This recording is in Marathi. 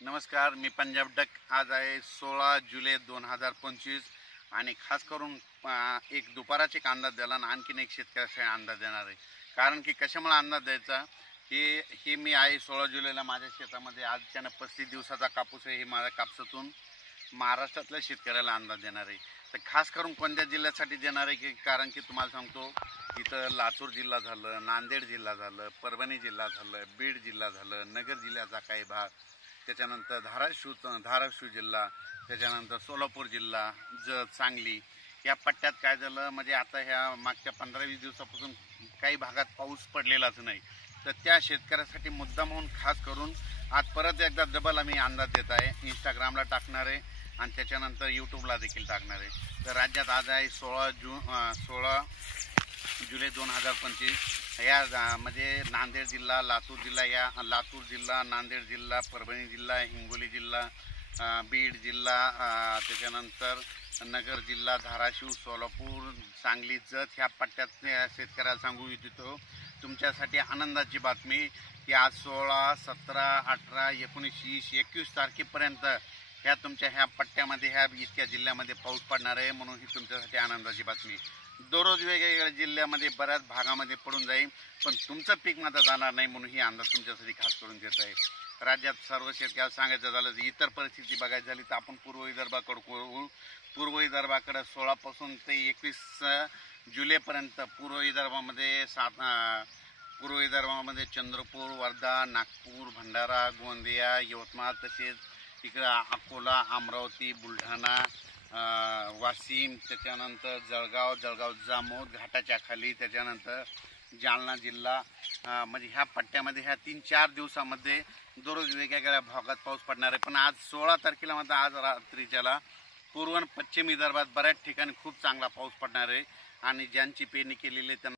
नमस्कार, मी पंजाब डक। आज आहे 16 जुलै 2025 आणि खास करून एक दुपाराचे एक अंदाज द्याला आणि आणखीन एक शेतकऱ्याचा अंदाज देणार आहे। कारण की कशामुळे अंदाज द्यायचा हे मी आहे 16 जुलैला माझ्या शेतामध्ये आज त्यानं 35 दिवसाचा कापूस आहे। हे माझ्या कापसातून महाराष्ट्रातल्या शेतकऱ्याला अंदाज देणार आहे। तर खास करून कोणत्या जिल्ह्यासाठी देणार आहे की कारण की तुम्हाला सांगतो, इथं लातूर जिल्हा झालं, नांदेड जिल्हा झालं, परभणी जिल्हा झालं, बीड जिल्हा झालं, नगर जिल्ह्याचा काही भाग, त्याच्यानंतर धाराशिव जिल्हा, त्याच्यानंतर सोलापूर जिल्हा, सांगली या पट्ट्यात काय झालं म्हणजे आता ह्या मागच्या 15-20 दिवसापासून काही भागात पाऊस पडलेलाच नाही। तर त्या शेतकऱ्यासाठी मुद्दाम म्हणून खास करून आज परत एकदा डबल आम्ही अंदाज देत आहे। इंस्टाग्रामला टाकणार आहे आणि त्याच्यानंतर यूट्यूबला देखील टाकणार आहे। तर राज्यात आज आहे 16 जुलै 2025 या म्हणजे नांदेड जिल्हा, लातूर जिल्हा, नांदेड जिल्हा, परभणी जिल्हा, हिंगोली जिल्हा, बीड जिल्हा, त्याच्यानंतर नगर जिल्हा, धाराशिव, सोलापूर, सांगली, जत ह्या पट्ट्यात शेतकऱ्याला सांगू इच्छितो तुमच्यासाठी आनंदाची बातमी की आज 16, 17, 18, 19, 20, 21 तारखेपर्यंत ह्या तुमच्या ह्या पट्ट्यामध्ये ह्या इतक्या जिल्ह्यामध्ये पाऊस पडणार आहे। म्हणून ही तुमच्यासाठी आनंदाची बातमी। दररोज वेगवेगळ्या जिल्ह्यामध्ये बऱ्याच भागामध्ये पडून जाईल, पण तुमचं पीक मात्र जाणार नाही म्हणून ही अंदाज तुमच्यासाठी खास करून देत आहे। राज्यात सर्व शेतकऱ्याला सांगायचं झालं तर इतर परिस्थिती बघायची झाली तर आपण पूर्व विदर्भाकडे 16 पासून ते 21 जुलैपर्यंत पूर्व विदर्भामध्ये चंद्रपूर, वर्धा, नागपूर, भंडारा, गोंदिया, यवतमाळ, तसेच इकडं अकोला, अमरावती, बुलढाणा, वाशिम, त्याच्यानंतर जळगाव, जामोद घाटाच्या खाली, त्याच्यानंतर जालना जिल्हा, म्हणजे ह्या पट्ट्यामध्ये ह्या 3-4 दिवसामध्ये दररोज वेगवेगळ्या भागात पाऊस पडणार आहे। पण आज 16 तारखेला मात्र आज रात्रीच्याला पूर्व आणि पश्चिम विदर्भात बऱ्याच ठिकाणी खूप चांगला पाऊस पडणार आहे आणि ज्यांची पेरणी केलेली त्यांना